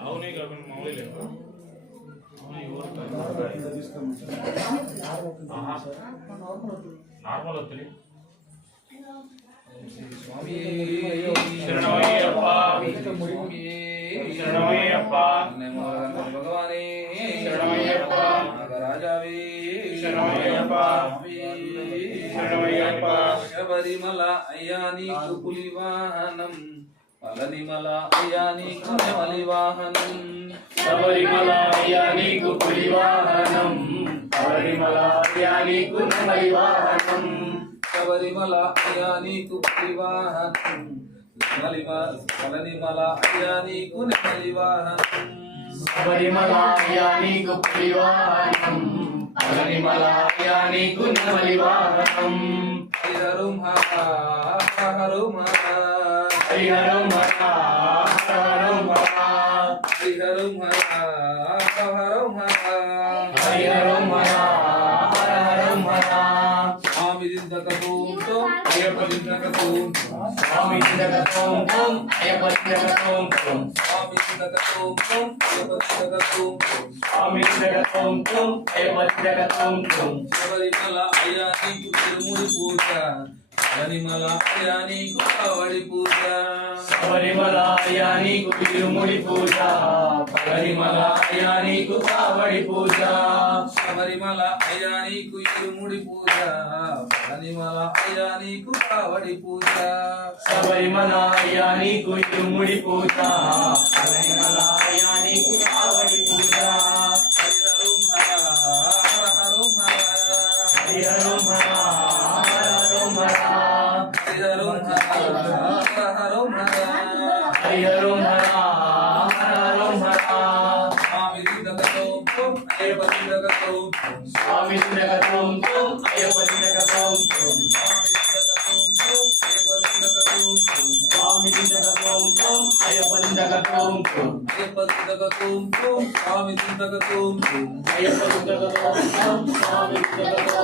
అవునే కాకుండా మామూలు నార్మల్ వస్తుంది శరణమయ్యప్ప శరణమయ్యప్ప భగవానే శరణమయ్యప్ప నాగరాజావే శరణమయ్యప్ప శరణమయ్యప్ప శబరిమల అయ్యా నీకు పులి వాహనం పళనిమల అయ్యా నీకు నెమలి వాహనం శబరిమల అయ్యా నీకు పులి వాహనం పళనిమల అయ్యా నీకు నెమలి వాహనం శబరిమల అయ్యా నీకు పులి వాహనం పళనిమల అయ్యా నీకు నెమలి వాహనం శబరిమల అయ్యా నీకు పులి వాహనం పళనిమల అయ్యా నీకు నెమలి వాహనం హరిహరం హరహరం హరిహరం హరహరం హరిహరం హరహరం హరిహరం హరహరం స్వామి దిందకతో అయ్యప్ప దిందకతో స్వామి దిందకతో అయ్యప్ప దిందకతో స్వామి దిందకతో అయ్యప్ప దిందకతో స్వామి దిందకతో అయ్యప్ప దిందకతో శబరిమల అయ్యా నీకు తిరుముడి పూజ పళనిమల అయ్యా నీకు కావడి పూజ శబరిమల అయ్యా నీకు తిరుముడి పూజ పళనిమల అయ్యా నీకు కావడి పూజ శబరిమల అయ్యా నీకు ఇరుముడి పూజ పళనిమల అయ్యా నీకు కావడి పూజ శబరిమల అయ్యా నీకు ఇరుముడి పూజ పళనిమల అయ్యా నీకు కావడి పూజ హరిహరం హరహరం హరిహరం హరహరం హరిహరం హరహరం హరిహరం హరహరం స్వామి దిందకతో అయ్యప్ప దిందకతో స్వామి దిందకతో అయ్యప్ప దిందకతో స్వామి దిందకతో అయ్యప్ప దిందకతో అయ్యప్ప దిందకతో స్వామి దిందకతో అయ్యప్ప దిందకతో స్వామి దిందకతో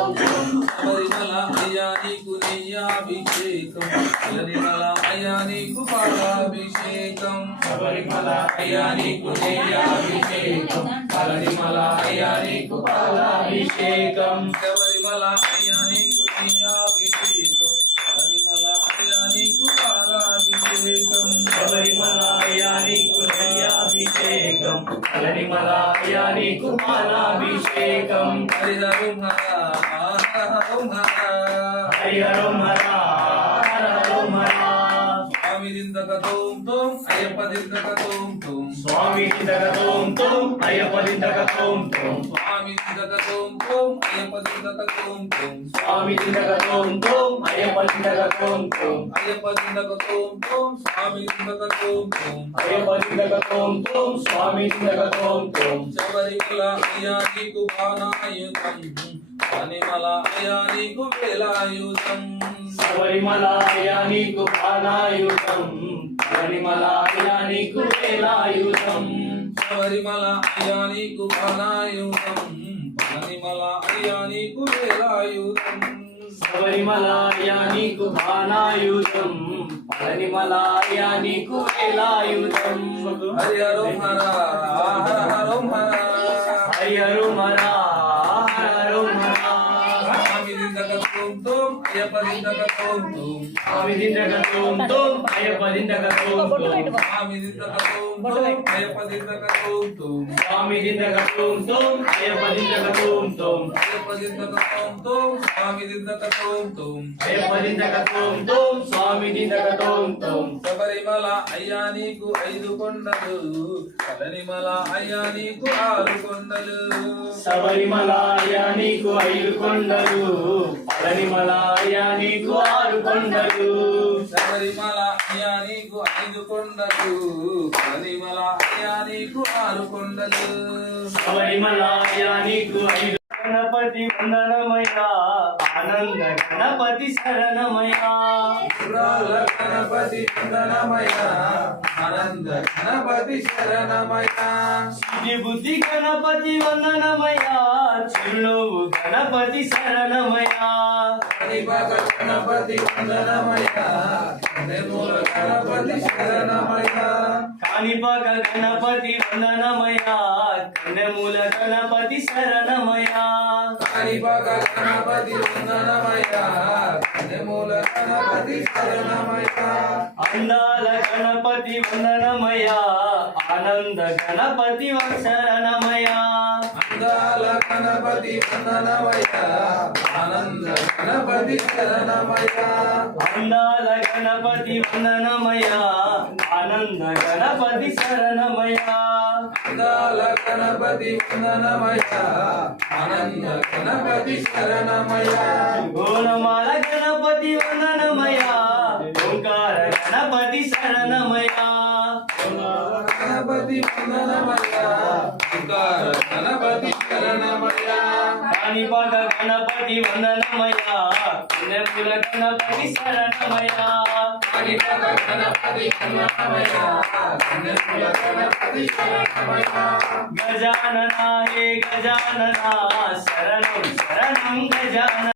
శబరిమల అయ్యా నీకు నెయ్యాభిషేకం పళనిమల అయ్యా నీకు పాలాభిషేకం శబరిమల అయ్యా నీకు నెయ్యాభిషేకం పళనిమల అయ్యా నీకు పాలాభిషేకం శబరిమల అయ్యా నీకు నెయ్యాభిషేకం పళనిమల అయ్యా నీకు పాలాభిషేకం శబరిమల అయ్యా నీకు నెయ్యాభిషేకం పళనిమల అయ్యా నీకు పాలాభిషేకం హరిహరం హరహరం హరిహరం హరహరం స్వామి దిందకతో అయ్యప్ప దిందకతో స్వామి దిందకతో అయ్యప్ప దిందకతో స్వామి దిందకతో అయ్యప్ప దిందకతో స్వామి దిందకతో అయ్యప్ప దిందకతో అయ్యప్ప దిందకతో స్వామి దిందకతో అయ్యప్ప దిందకతో స్వామి దిందకతో శబరిమల అయ్యా నీకు బాణాయుధం పళనిమల అయ్యా నీకు వేలాయుధం శబరిమల అయ్యా నీకు బాణాయుధం పళనిమల అయ్యా నీకు వేలాయుధం శబరిమల అయ్యా నీకు బాణాయుధం పళనిమల అయ్యా నీకు వేలాయుధం శబరిమల అయ్యా నీకు బాణాయుధం పళనిమల అయ్యా నీకు వేలాయుధం హరిహరం హరహరం హరిహరం హరహరం స్వామి దిందకతో అయ్యప్ప దిందక తోం తోం స్వామి దిందక తోం తోం అయ్యప్ప దిందక తోం తోం స్వామి దిందక తోం తోం అయ్యప్ప దిందక తోం తోం స్వామి దిందక తోం తోం అయ్యప్ప దిందక తోం తోం అయ్యప్ప దిందక తోం తోం స్వామి దిందక తోం తోం అయ్యప్ప దిందక తోం తోం స్వామి దిందక తోం తోం శబరిమల అయ్యా నీకు 5 కొండలు శబరిమల అయ్యా నీకు 6 కొండలు శబరిమల అయ్యా నీకు 5 కొండలు పళనిమల అయ్యా నీకు 6 కొండలు శబరిమల అయ్యా నీకు 5 కొండలు శబరిమల అయ్యా నీకు 6 కొండలు శబరిమల అయ్యా నీకు 5 గణపతి వందనమయ్యా ఆనంద గణపతి శరణమయ్యా పురాల గణపతి వందనమయ ఆనంద గణపతి శరణమయ సిద్ధి బుద్ధి గణపతి వందనమయ్యా చిరునవ్వు గణపతి శరణమయ్యా హరిభగ గణపతి వందనమయ నిర్మూల గణపతి శరణమయ కాణిపాక గణపతి వందనమయ్యా కన్నెమూల గణపతి శరణమయ్యా హరిభగ గణపతి వందనమయ నిర్మూల గణపతి శరణమయ అందాల గణపతి వందనమయ్యా ఆనంద గణపతి శరణమయ్యా అందాల గణపతి వందనమయ ఆనంద గణపతి శరణమయ అందాల గణపతి వందనమయ్యా ఆనంద గణపతి శరణమయ్యా అందాల గణపతి వందనమయ ఆనంద గణపతి శరణమయ గోణమాల గణపతి వందనమయ్యా ఓంకార గణపతి శరణమయ్యా గణపతి వందనమయ ఓంకార గణపతి శరణమయ కాణిపాక గణపతి వందనమయ్యా కన్నెమూల గణపతి శరణమయ్యా హరిభగ గణపతి వందనమయ నిర్మూల గణపతి శరణమయ గజానన హే గజానన శరణం శరణం గజానన